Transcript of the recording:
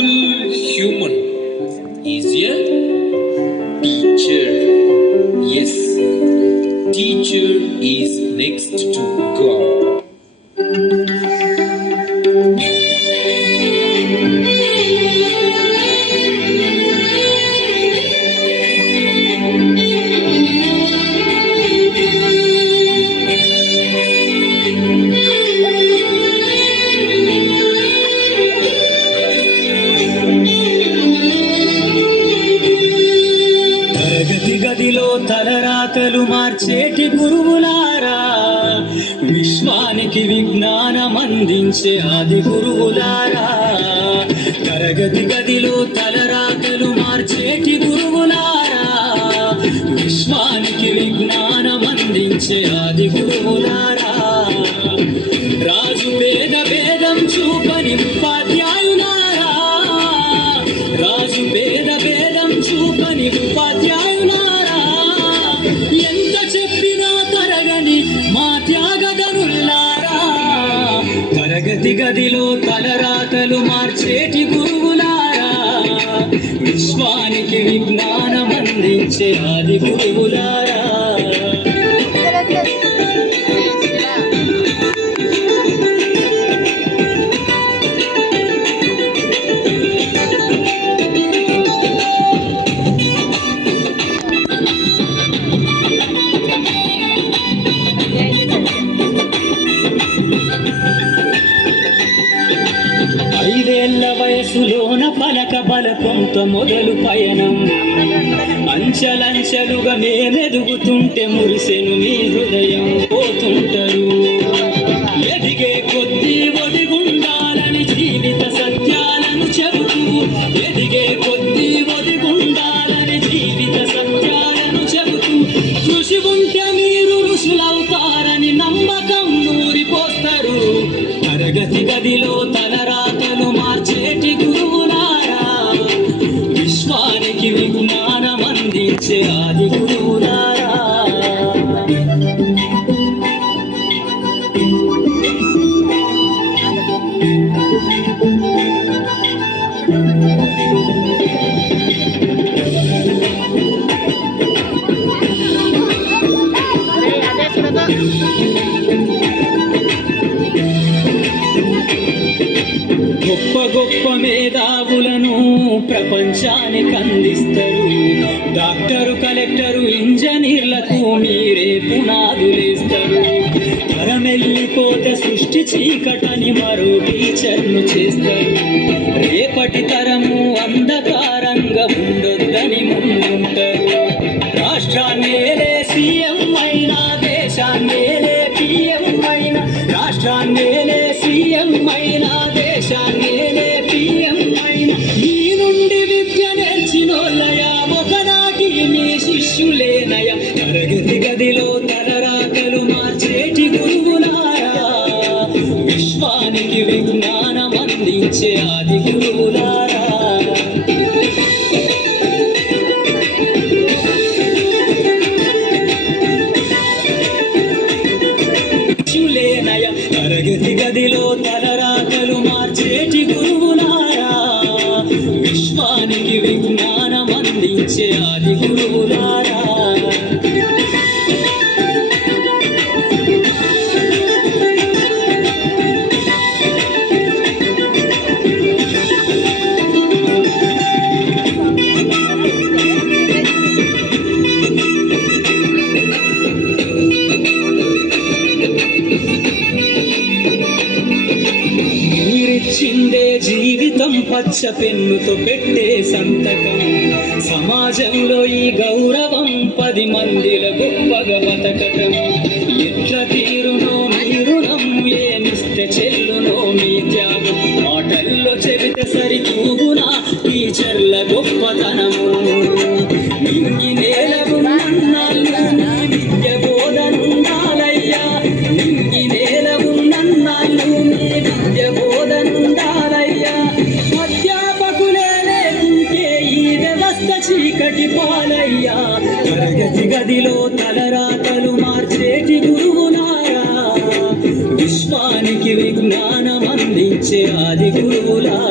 full human is a teacher. Yes, teacher is next to God. గదిలో తలరాతలు మార్చేటి గురువులారా, విశ్వానికి విజ్ఞానం అందించే ఆది గురువులారా. తరగతి గదిలో తలరాతలు మార్చేటి గురువులారా, విశ్వానికి విజ్ఞానం అందించే ఆది గురువులారా. రాజు పేద భేదం చూపని ఉపాధ్యాయులారా, రాజు పేద భేదం చూపని ఉపాధ్యాయులారా. ఎంత చెప్పినా తరగని మా త్యాగధనులారా, తరగతి గదిలో తలరాతలు మార్చేటి గురువులారా, విశ్వానికి విజ్ఞానం అందించే ఆది గురువులారా. ఐదేళ్ల వయసులోన పలక బలకంత మొదలు పయనం, అంచెలంచెలుగా మేమెదుగుతుంటే మురిసెను మీ హృదయం. పోతుంటారు ఎదిగే కొద్దీ ఒదిగుండాలని జీవిత సత్యాలను చెబుతూ, ఎదిగే కొద్దీ ఒదిగుండాలని జీవిత సత్యాలను చెబుతూ, కృషి ఉంటే మీరు ఋషులవుతారని నమ్మకం నూరిపోస్తారు. తరగతి గదిలో తలరాతలు మార్చేటి గురువులారా, విశ్వానికి విజ్ఞానం అందించే ఆది గురువులారా. గొప్ప గొప్ప మేధావులను ప్రపంచానికి అందిస్తారు. డాక్టరు, కలెక్టరు, ఇంజనీర్లకు మీరే పునాదులేస్తారు. తరమెల్లిపోతే సృష్టి చీకటని మరో టీచర్ను చేస్తారు. రేపటి తరము అంధకారంగా ఉండొద్దని ముందుంటారు. రాష్ట్రాన్నేలే సీఎం అయినా, దేశాన్నేలే పిఎం అయినా, రాష్ట్రాన్నేలే సీఎం అయినా, దేశాన్నేలే పిఎం అయినా, మీ నుండి విద్య నేర్చినోళ్ళయా, ఒకనాటి మీ శిష్యులేనయ. తరగతి గదిలో తలరాతలు మార్చేటి గురువులారా, విశ్వానికి విజ్ఞానం అందించే ఆది గురువులారా. తరగతి గదిలో తలరాతలు మార్చేటి గురువులారా, విశ్వానికి విజ్ఞానం అందించే ఆది గురువులారా. చిందే జీవితం పచ్చ పెన్నుతో పెట్టే సంతకం, సమాజంలో ఈ గౌరవం 10 మందిల గొప్పగా బతకటం. ఎట్ల తీరునో మీరు నమ్ము, ఏమిస్తే చెల్లునో మీ త్యాగం. మాటల్లో చెబితే సరితూగునా టీచర్ల గొప్పతనము. నింగి నేలవున్నన్నాళ్ళు నీ విద్య బోధనుండాలయ్యా, నింగి నేలవున్నన్నాళ్ళు నీ విద్య బోధనుండాలయ్యా. అధ్యాపకులే లేకుంటే ఈ వ్యవస్థ చీకటి పాలయ్యా. తరగతి గదిలో తలరాతలు మార్చేటి గురువులారా, విశ్వానికి విజ్ఞానం అందించే ఆది గురువులారా.